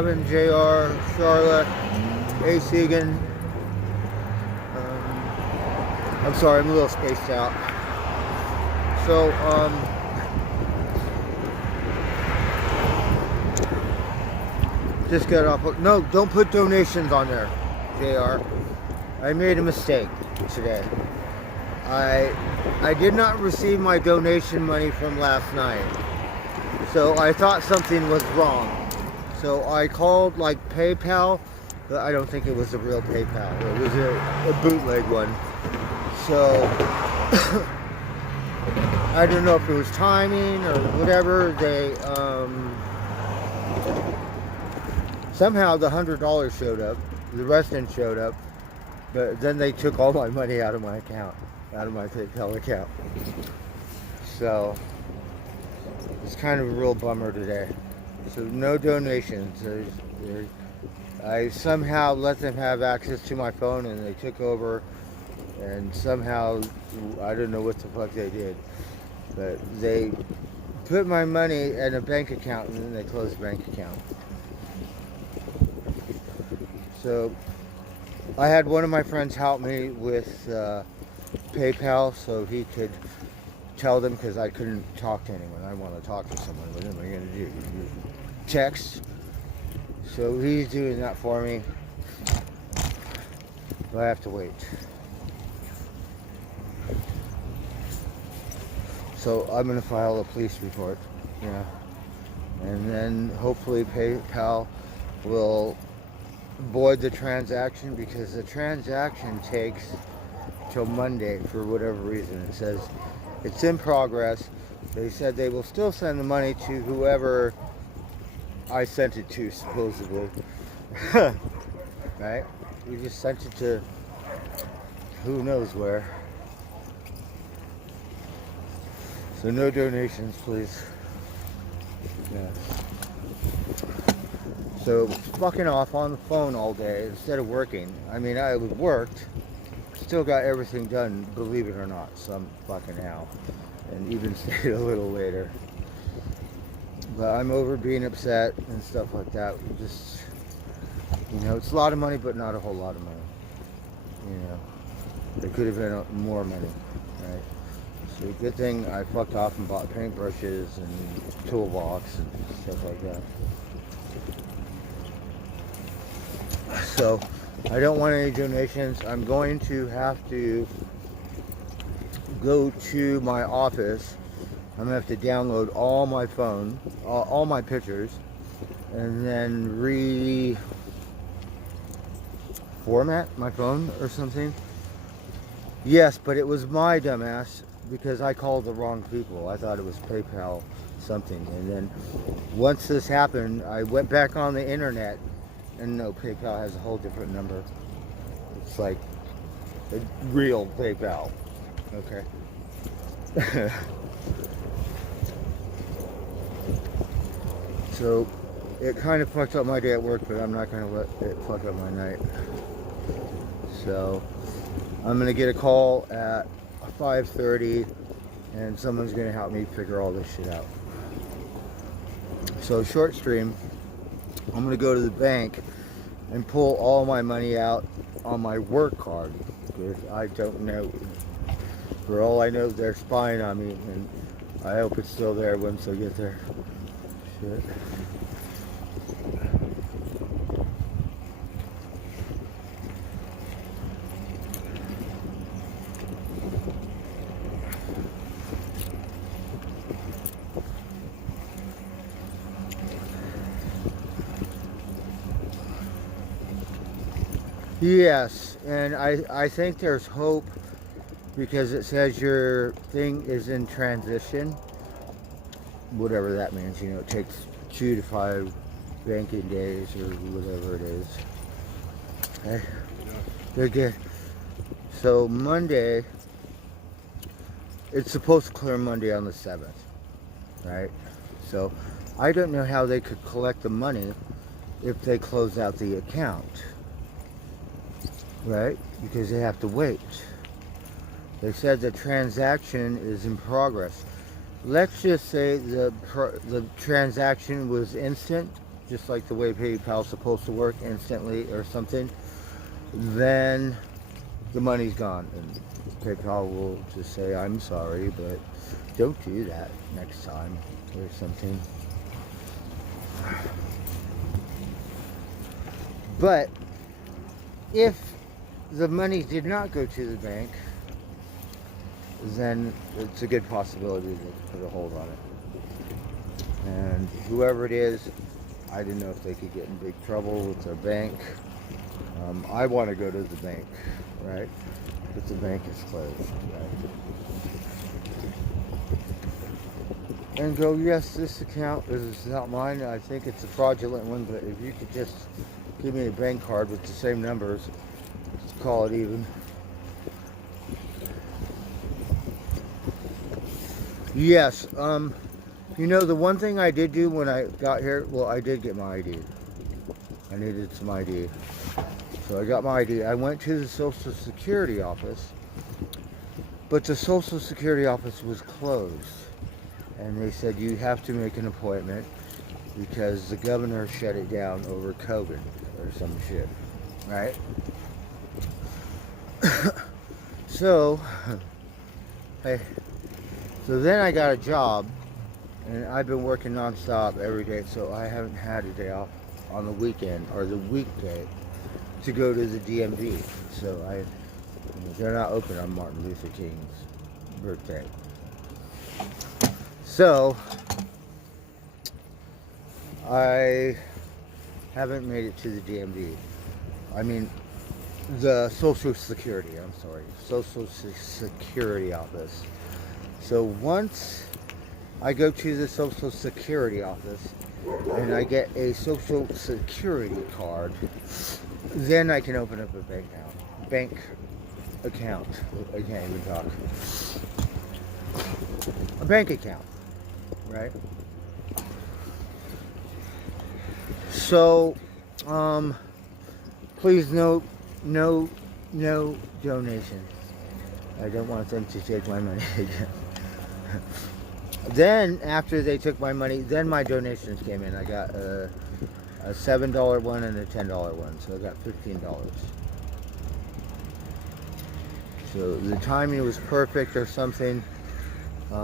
Gavin, JR, Charlotte, A. Segan. I'm sorry, I'm a little spaced out. So, just got off. No, don't put donations on there, JR. I made a mistake today. I did not receive my donation money from last night. So I thought something was wrong. So I called like PayPal, but I don't think it was a real PayPal. It was a bootleg one. So I don't know if it was timing or whatever. They somehow the $100 showed up. The rest didn't showed up. But then they took all my money out of my account, out of my PayPal account. So it's kind of a real bummer today. So no donations. I somehow let them have access to my phone and they took over, and somehow, I don't know what the fuck they did, but they put my money in a bank account and then they closed the bank account. So I had one of my friends help me with PayPal so he could tell them, because I couldn't talk to anyone. I want to talk to someone. What am I going to do? Text. So he's doing that for me. But I have to wait. So I'm going to file a police report. Yeah. And then hopefully PayPal will void the transaction, because the transaction takes till Monday for whatever reason. It says it's in progress. They said they will still send the money to whoever I sent it to, supposedly. Right? We just sent it to who knows where. So no donations, please. Yeah. So fucking off on the phone all day instead of working. I mean, I worked, still got everything done, believe it or not, some fucking how, and even stayed a little later. But I'm over being upset and stuff like that. Just, you know, it's a lot of money, but not a whole lot of money. You know, it could have been more money, right? So good thing I fucked off and bought paintbrushes and toolbox and stuff like that. So I don't want any donations. I'm going to have to go to my office. I'm going to have to download all my phone, all my pictures, and then reformat my phone or something. Yes, but it was my dumbass, because I called the wrong people. I thought it was PayPal something. And then once this happened, I went back on the internet, and no, PayPal has a whole different number. It's like a real PayPal. Okay. So it kind of fucked up my day at work, but I'm not going to let it fuck up my night. So I'm going to get a call at 5:30, and someone's going to help me figure all this shit out. So short stream, I'm going to go to the bank and pull all my money out on my work card, because I don't know. For all I know, they're spying on me, and I hope it's still there once I get there. Shit. Yes, and I think there's hope, because it says your thing is in transition, whatever that means. You know, it takes 2 to 5 banking days or whatever it is. Okay. They're good. So Monday, it's supposed to clear Monday on the 7th, right? So I don't know how they could collect the money if they close out the account, right? Because they have to wait. They said the transaction is in progress. Let's just say the transaction was instant, just like the way PayPal's supposed to work, instantly or something, then the money's gone. And PayPal will just say, I'm sorry, but don't do that next time or something. But if the money did not go to the bank, then it's a good possibility they could put a hold on it. And whoever it is, I didn't know if they could get in big trouble with their bank. I want to go to the bank, right? But the bank is closed, right? And go, yes, this account is not mine. I think it's a fraudulent one, but if you could just give me a bank card with the same numbers, let's call it even. Yes, you know, the one thing I did do when I got here, well, I did get my ID. I needed some ID. So I got my ID. I went to the Social Security office, but the Social Security office was closed. And they said you have to make an appointment because the governor shut it down over COVID or some shit, right? So then I got a job, and I've been working nonstop every day, so I haven't had a day off on the weekend or the weekday to go to the DMV. So they're not open on Martin Luther King's birthday. So I haven't made it to the DMV. I mean, the Social Security, I'm sorry, Social Security office. So once I go to the Social Security office and I get a Social Security card, then I can open up a bank account. I can't even talk. A bank account, right? So, please no donation. I don't want them to take my money again. Then, after they took my money, then my donations came in. I got a $7 one and a $10 one, so I got $15. So the timing was perfect or something. You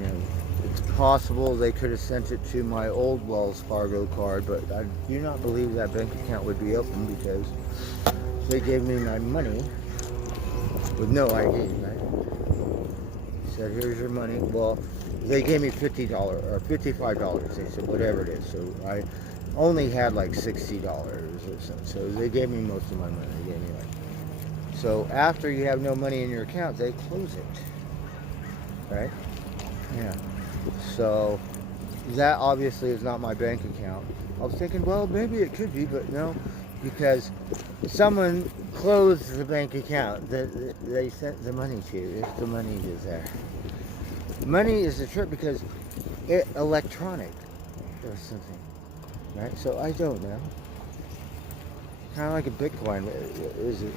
know, it's possible they could have sent it to my old Wells Fargo card, but I do not believe that bank account would be open because they gave me my money with no ID, right? Said, here's your money. Well, they gave me $50 or $55. They said, whatever it is. So I only had like $60 or something. So they gave me most of my money. They gave me like. So after you have no money in your account, they close it, right? Yeah. So that obviously is not my bank account. I was thinking, well, maybe it could be, but no, because someone closed the bank account that they sent the money to, if the money is there. Money is a trick because it's electronic or something, right? So I don't know. Kind of like a Bitcoin, is it?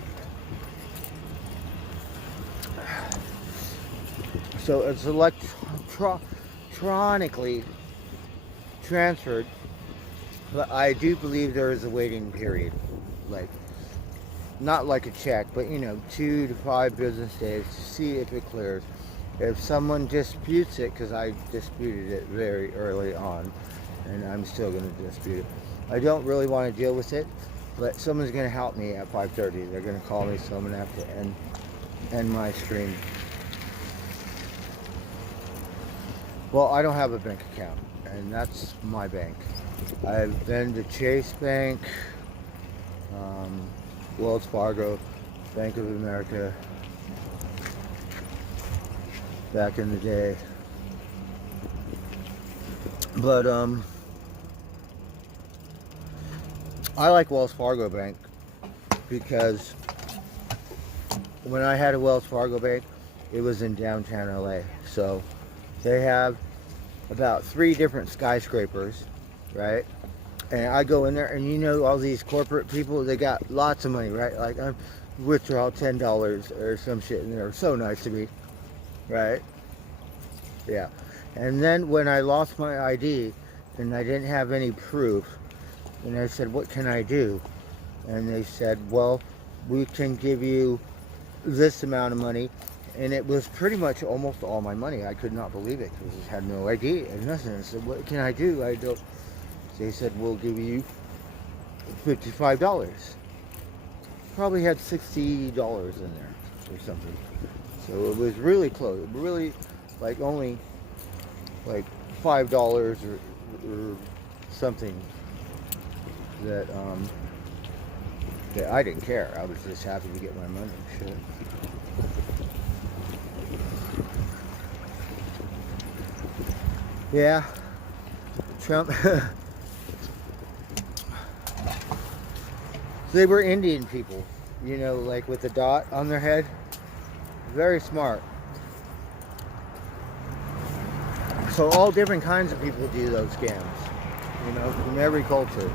So it's electronically transferred, but I do believe there is a waiting period, like not like a check, but 2 to 5 business days to see if it clears. If someone disputes it, because I disputed it very early on, and I'm still going to dispute it. I don't really want to deal with it, but someone's going to help me at 5:30. They're going to call me, so I'm going to have to end my stream. Well, I don't have a bank account, and that's my bank. I've been to Chase Bank, Wells Fargo, Bank of America, back in the day. But I like Wells Fargo Bank because when I had a Wells Fargo Bank, it was in downtown LA. So they have about 3 different skyscrapers, right? And I go in there, and all these corporate people, they got lots of money, right? Like, I withdraw $10 or some shit, and they're so nice to me, right? Yeah. And then when I lost my ID and I didn't have any proof, and I said, what can I do? And they said, well, we can give you this amount of money. And it was pretty much almost all my money. I could not believe it because I had no ID and nothing. I said, what can I do? I don't. They said, we'll give you $55. Probably had $60 in there or something. So it was really close. Really, like only like $5 or something that I didn't care. I was just happy to get my money. Shit. Yeah, Trump. They were Indian people, you know, like with the dot on their head. Very smart. So all different kinds of people do those scams, you know, from every culture.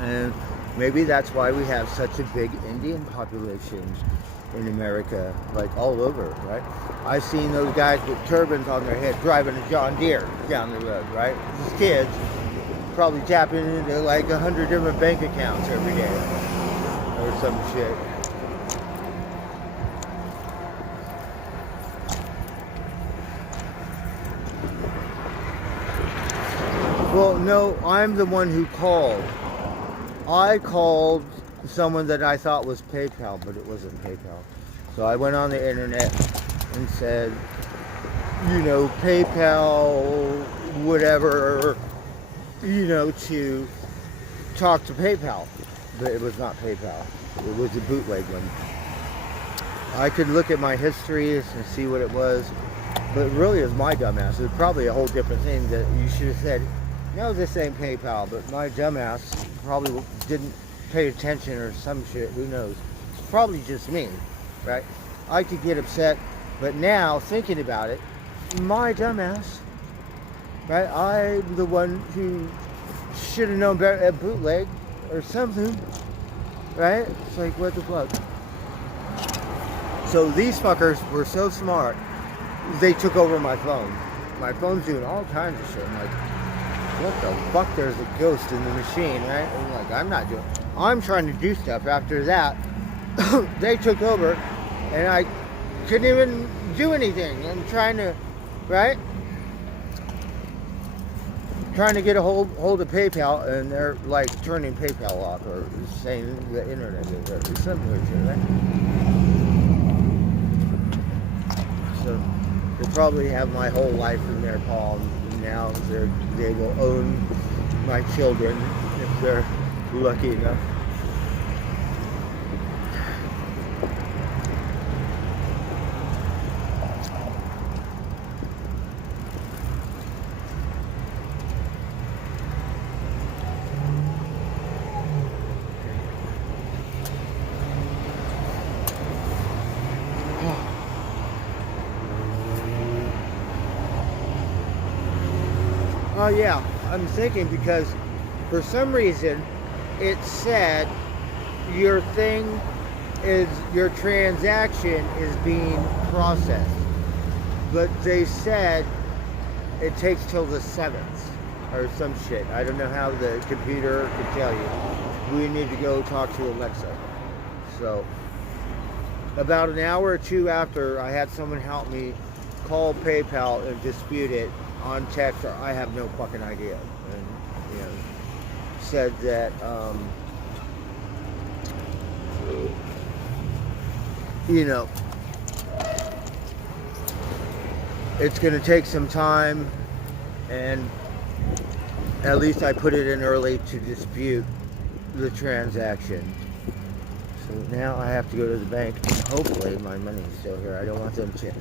And maybe that's why we have such a big Indian population in America, like all over, right? I've seen those guys with turbans on their head driving a John Deere down the road, right? These kids probably tapping into like 100 different bank accounts every day or some shit. Well, no, I'm the one who called. I called someone that I thought was PayPal, but it wasn't PayPal. So I went on the internet and said, you know, PayPal, whatever, you know, to talk to PayPal. But it was not PayPal. It was a bootleg one. I could look at my histories and see what it was, but really it was my dumbass. It was probably a whole different thing that you should have said, no, this ain't PayPal, but my dumbass probably didn't pay attention or some shit, who knows. It's probably just me, right? I could get upset, but now, thinking about it, my dumbass, right? I'm the one who should have known better at bootleg or something, right? It's like, what the fuck? So these fuckers were so smart, they took over my phone. My phone's doing all kinds of shit. I'm like, what the fuck? There's a ghost in the machine, right? I'm like, I'm trying to do stuff. After that, they took over, and I couldn't even do anything. I'm trying to, right? Trying to get a hold of PayPal, and they're like turning PayPal off or saying the internet is or something like that, right? So they probably have my whole life in their palm. Now they will own my children if they're lucky enough. Oh yeah, I'm thinking because for some reason it said your transaction is being processed, but they said it takes till the 7th or some shit. I don't know how the computer could tell you. We need to go talk to Alexa. So about an hour or two after, I had someone help me call PayPal and dispute it on text, or I have no fucking idea. And, you know, said that, you know, it's going to take some time, and at least I put it in early to dispute the transaction. So now I have to go to the bank, and hopefully my money is still here. I don't want them to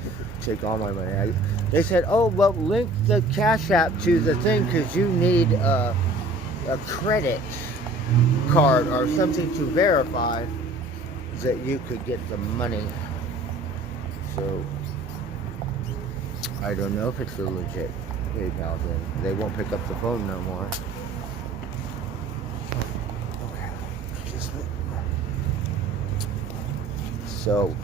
take all my money. They said, oh, well, link the Cash App to the thing because you need a credit card or something to verify that you could get the money. So I don't know if it's a legit PayPal thing. They won't pick up the phone no more. Okay. So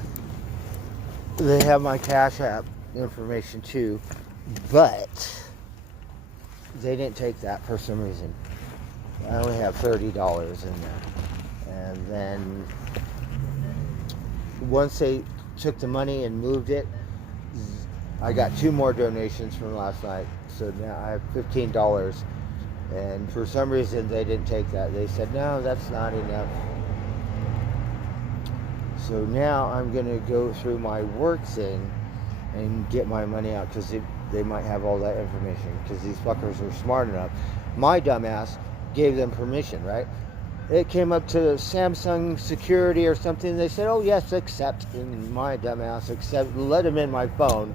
they have my Cash App information too, But they didn't take that for some reason. I only have $30 in there. And then once they took the money and moved it, I got 2 more donations from last night. So now I have $15. And for some reason they didn't take that. They said, no, that's not enough. So now I'm going to go through my work thing and get my money out, because they might have all that information, because these fuckers are smart enough. My dumbass gave them permission, right? It came up to Samsung security or something. They said, oh yes, accept. And my dumbass let them in my phone.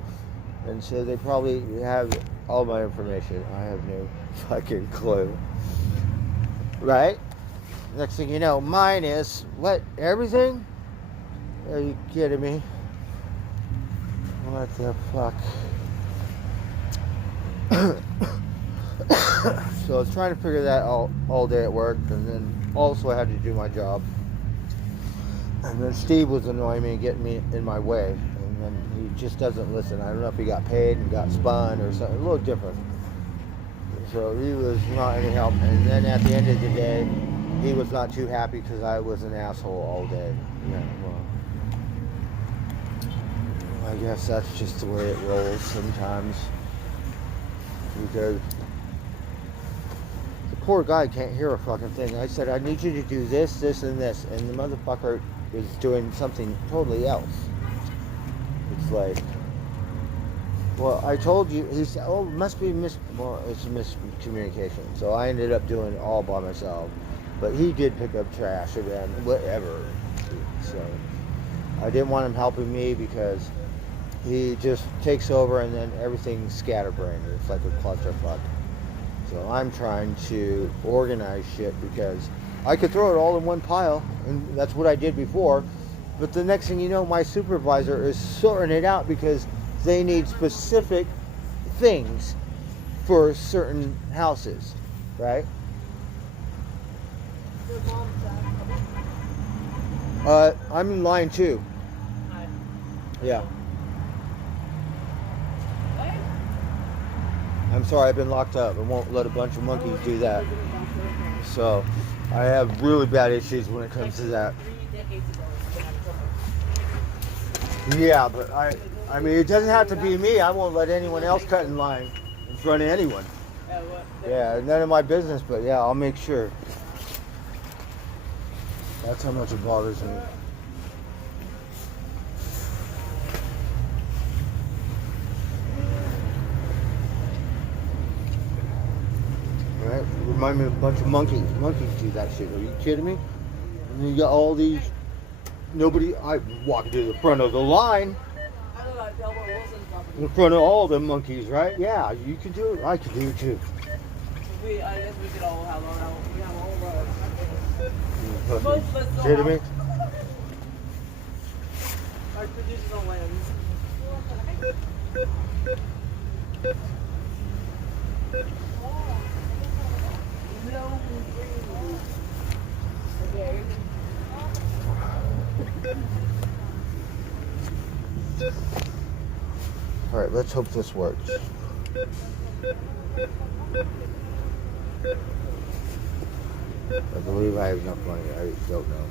And so they probably have all my information. I have no fucking clue. Right? Next thing you know, mine is, what, everything? Are you kidding me? What the fuck? So I was trying to figure that out all day at work, and then also I had to do my job. And then Steve was annoying me and getting me in my way. And then he just doesn't listen. I don't know if he got paid and got spun or something, a little different. So he was not any help. And then at the end of the day, he was not too happy because I was an asshole all day. Yeah, well, I guess that's just the way it rolls sometimes. Because the poor guy can't hear a fucking thing. I said, I need you to do this, this, and this. And the motherfucker is doing something totally else. It's like, well, I told you. He said, oh, it must be well, it's a miscommunication. So I ended up doing it all by myself. But he did pick up trash and whatever. So I didn't want him helping me, because he just takes over and then everything's scatterbrained. It's like a clusterfuck. So I'm trying to organize shit, because I could throw it all in one pile, and that's what I did before. But the next thing you know, my supervisor is sorting it out, because they need specific things for certain houses, right? I'm in line 2. Yeah. I'm sorry, I've been locked up. I won't let a bunch of monkeys do that. So I have really bad issues when it comes to that. Yeah, but I mean, it doesn't have to be me. I won't let anyone else cut in line in front of anyone. Yeah, none of my business, but yeah, I'll make sure. That's how much it bothers me. Right? Remind me of a bunch of monkeys. Monkeys do that shit. Are you kidding me? And you got all these. Nobody. I walk to the front of the line. In front of all the monkeys, right? Yeah, you can do it. I can do it too. I guess we could all have our own. We have our own. Kidding me? Our producers on land. No. Okay. All right, let's hope this works. I believe I have enough money. I don't know.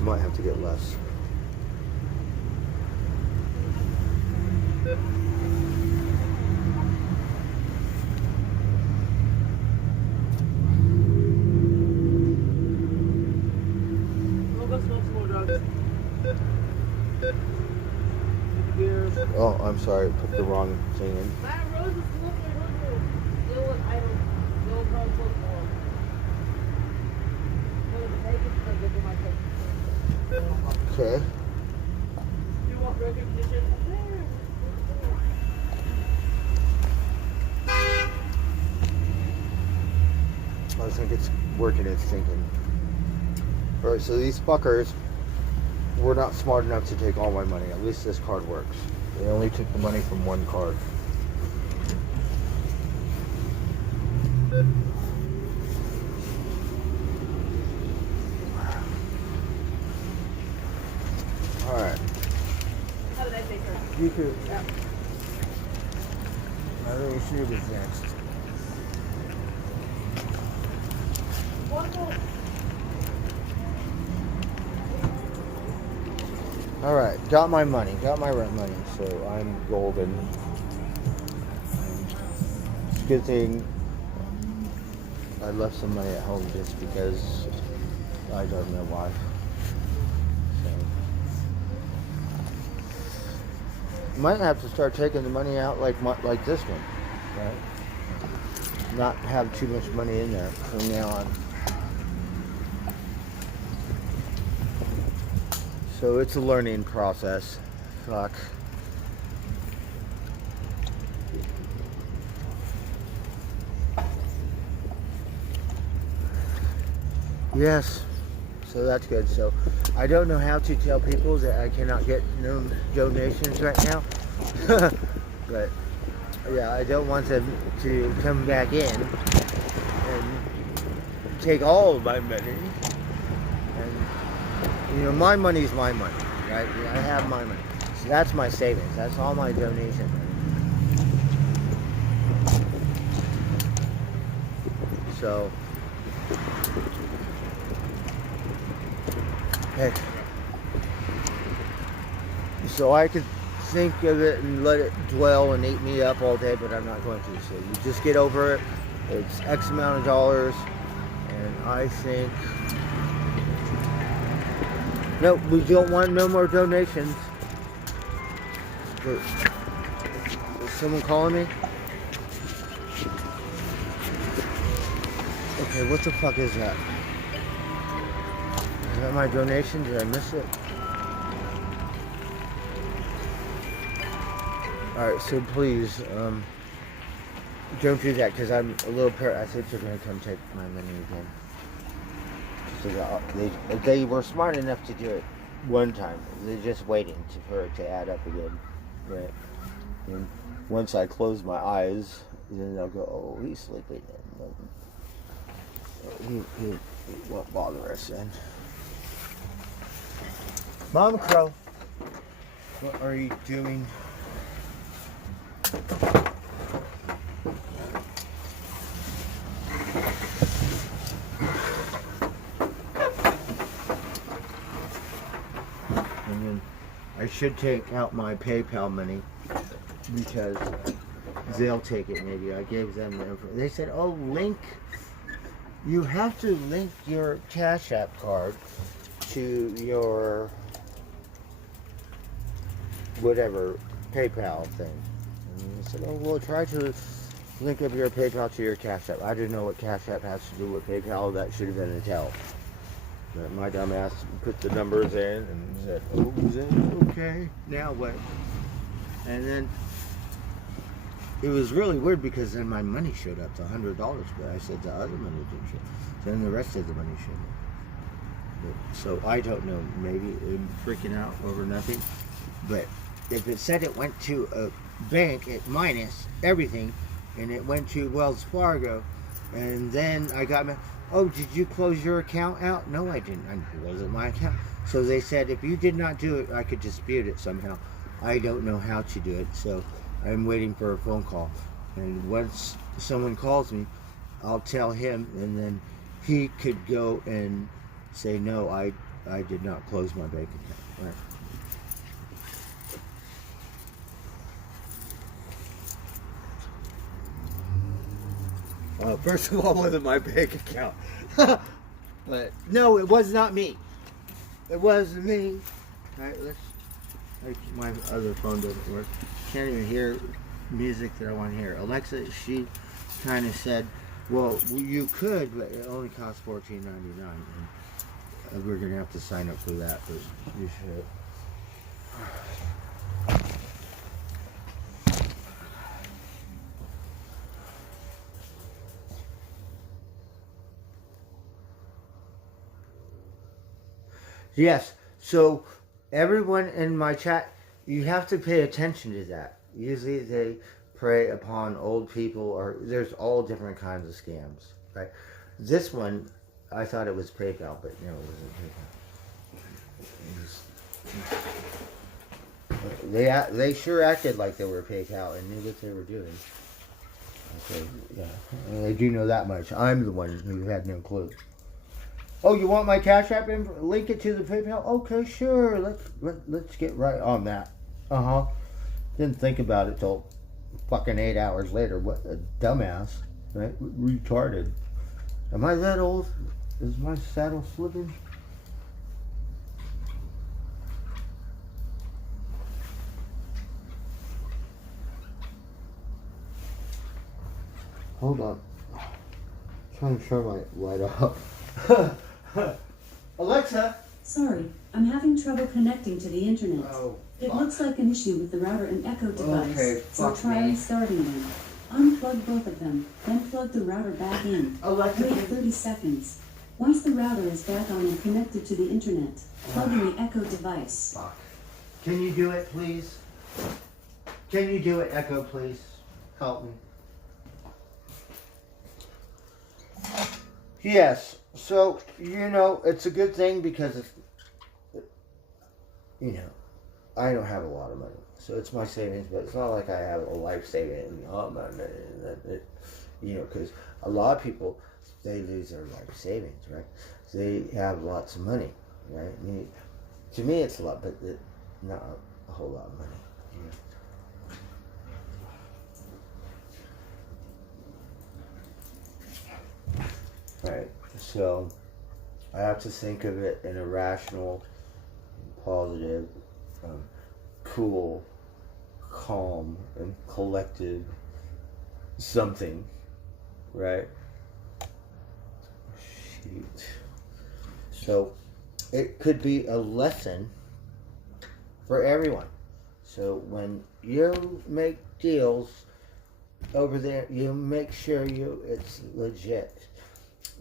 Might have to get less. We'll go smoke some more drugs. Beers. Oh, I'm sorry. I put the wrong thing in. That rose is smoking her. It was idle. It was wrong for Okay. You want recognition? I think it's working. It's thinking. All right. So these fuckers were not smart enough to take all my money. At least this card works. They only took the money from one card. All right. How did I take her? You could. Yeah. YouTube is next. Alright, got my money, got my rent money, so I'm golden. It's a good thing I left some money at home just because I don't know why. So, might have to start taking the money out like this one, right? Not have too much money in there from now on. So it's a learning process. Fuck. Yes. So that's good. So I don't know how to tell people that I cannot get no donations right now. But yeah, I don't want them to come back in and take all of my money. And you know, my money's my money, right? I have my money. So that's my savings. That's all my donation money. So hey. So I could think of it and let it dwell and eat me up all day, but I'm not going to. So you just get over it. It's X amount of dollars, and I think no, we don't want no more donations. Is someone calling me? Okay, what the fuck is that? Is that my donation? Did I miss it? Alright, so please, don't do that, because I'm a little I think they're going to come take my money again. So they were smart enough to do it one time. They're just waiting for it to add up again. Right? And once I close my eyes, then they'll go, oh, he's sleeping. He won't bother us then. Mom Crow, what are you doing? And then I should take out my PayPal money because they'll take it maybe. I gave them the info. They said, oh, you have to link your Cash App card to your whatever PayPal thing. And I said, oh, well, try to link up your PayPal to your Cash App. I didn't know what Cash App has to do with PayPal. That should have been a tell. But my dumb ass put the numbers in and said, oh, is it okay? Now what? And then it was really weird because then my money showed up, the $100, but I said the other money didn't show up. Then the rest of the money showed up. But, so I don't know, maybe I'm freaking out over nothing. But if it said it went to a bank at minus everything, and it went to Wells Fargo, and then I got my, oh, did you close your account out? No, I didn't. It wasn't my account. So they said if you did not do it, I could dispute it somehow. I don't know how to do it, so I'm waiting for a phone call. And once someone calls me, I'll tell him, and then he could go and say, no, I did not close my bank account. Right. First of all, it wasn't my bank account. But no, it was not me. It wasn't me. Alright, my other phone doesn't work. Can't even hear music that I want to hear. Alexa, she kind of said, well, you could, but it only costs $14.99. And we're going to have to sign up for that, but you should. Yes, so everyone in my chat, you have to pay attention to that. Usually they prey upon old people, or there's all different kinds of scams, right? This one, I thought it was PayPal, but no, it wasn't PayPal. They sure acted like they were PayPal and knew what they were doing. Okay, yeah, I do know that much. I'm the one who had no clue. Oh, you want my Cash App? Link it to the PayPal? Okay, sure. Let's get right on that. Uh huh. Didn't think about it till fucking 8 hours later. What a dumbass, right? Retarded. Am I that old? Is my saddle slipping? Hold on. I'm trying to turn my light off. Alexa. Sorry, I'm having trouble connecting to the internet. Oh, It fuck. looks like an issue with the router and Echo device. Okay, so fuck try me. restarting them. Unplug both of them, then plug the router back in. Alexa. Wait 30 seconds. Once the router is back on and connected to the internet, plug in the Echo device. Fuck. Can you do it, please? Can you do it, Echo, please? Help me. Yes. So, it's a good thing because I don't have a lot of money. So it's my savings, but it's not like I have a life saving because a lot of people, they lose their life savings, right? They have lots of money, right? I mean, to me, it's a lot, but not a whole lot of money. Right. So I have to think of it in a rational, positive, cool, calm, and collected something, right? Shoot. So it could be a lesson for everyone. So when you make deals over there, you make sure it's legit.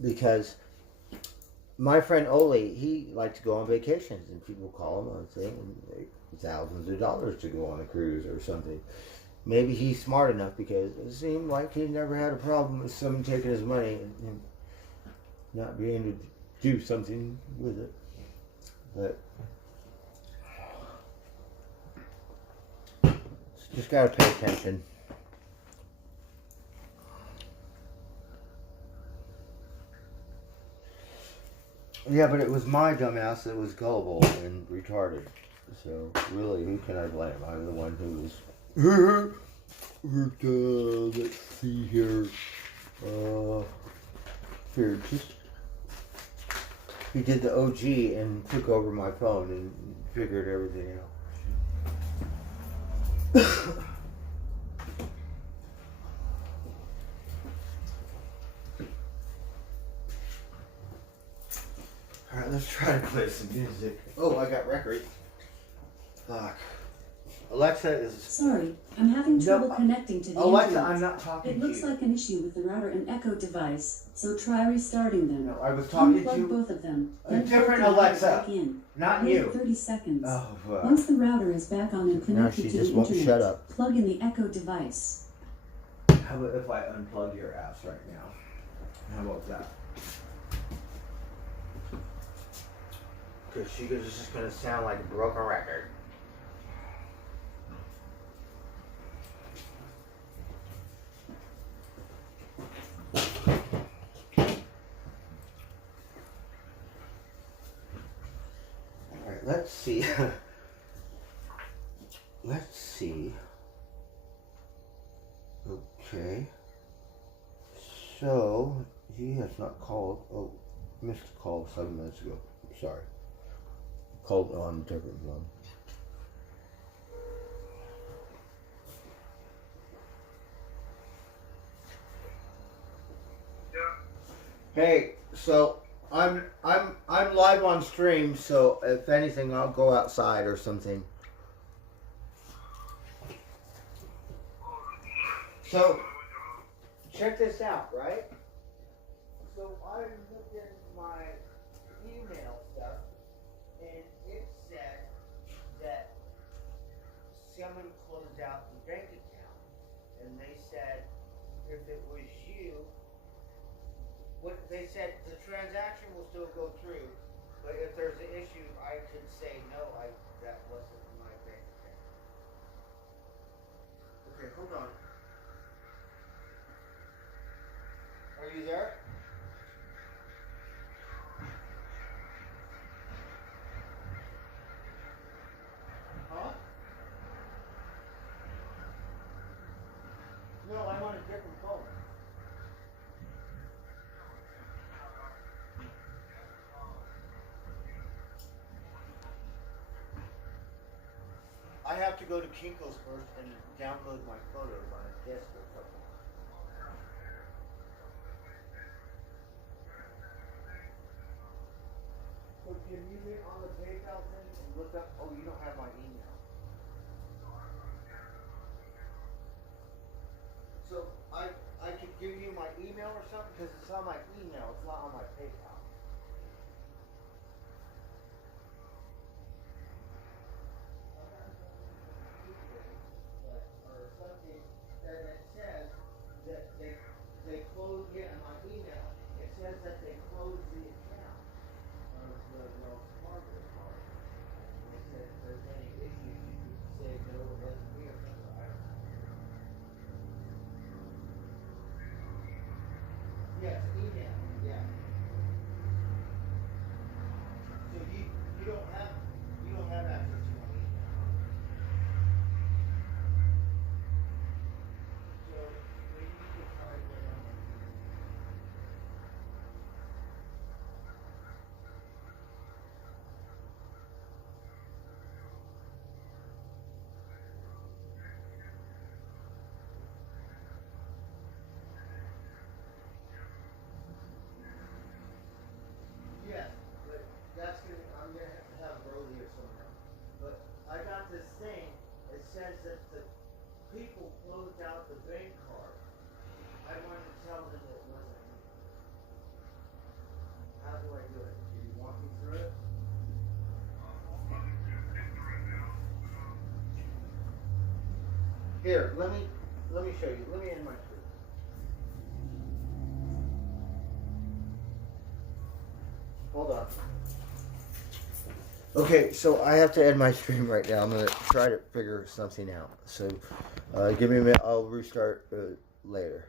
Because my friend Oli, he likes to go on vacations, and people call him on thing and make thousands of dollars to go on a cruise or something. Maybe he's smart enough because it seemed like he never had a problem with someone taking his money and not being able to do something with it. But just gotta pay attention. Yeah, but it was my dumbass that was gullible and retarded. So, really, who can I blame? I'm the one who was... let's see here. Here, just... He did the OG and took over my phone and figured everything out. Alright, let's try to play some music. Oh, I got record. Fuck. Alexa is... Sorry, I'm having trouble connecting to the Alexa, internet. I'm not talking It to looks you. like an issue with the router and Echo device, so try restarting them. No, I was talking Unplug to both of them, a then different plug the router Alexa, back in. not Wait you. 30 seconds. Oh, fuck. Once the router is back on and Now connected she to just the won't internet, shut up. plug in the Echo device. How about if I unplug your ass right now? How about that? Because she is just going to sound like a broken record. Alright, let's see. Let's see. Okay. So, he has not called. Oh, missed a call 7 minutes ago. Sorry. Called on a different one. Hey, so I'm live on stream, so if anything I'll go outside or something. So check this out, right? So I'm looking at my email stuff and it said that someone closed out the bank account and they said if it was you, what they said, the transaction will still go through, but if there's an issue, I could say no, that wasn't my bank account. Okay, hold on. Are you there? Huh? No, I'm on a different phone. I have to go to Kinko's first and download my photos on a disk or something. So can you get on the PayPal thing and look up? Oh, you don't have my email. So I could give you my email or something because it's on my email. It's not on my PayPal. Or something that says that they closed yeah, in my email. It says that they closed the account of the Wells Fargo card. And it said if there's any issues, you could say no, it wasn't me or something. I don't know. Yes, email. Yeah. So you don't have access to my email. So maybe you could try to get on. Yes, but I'm gonna have to have Brody or someone else. But I got this thing, it says that the people closed out the bank card. I wanted to tell them that it wasn't me. How do I do it? Can you walk me through it? Here, let me show you. Let me end my screen. Hold on. Okay, so I have to end my stream right now. I'm gonna try to figure something out. So, give me a minute. I'll restart later.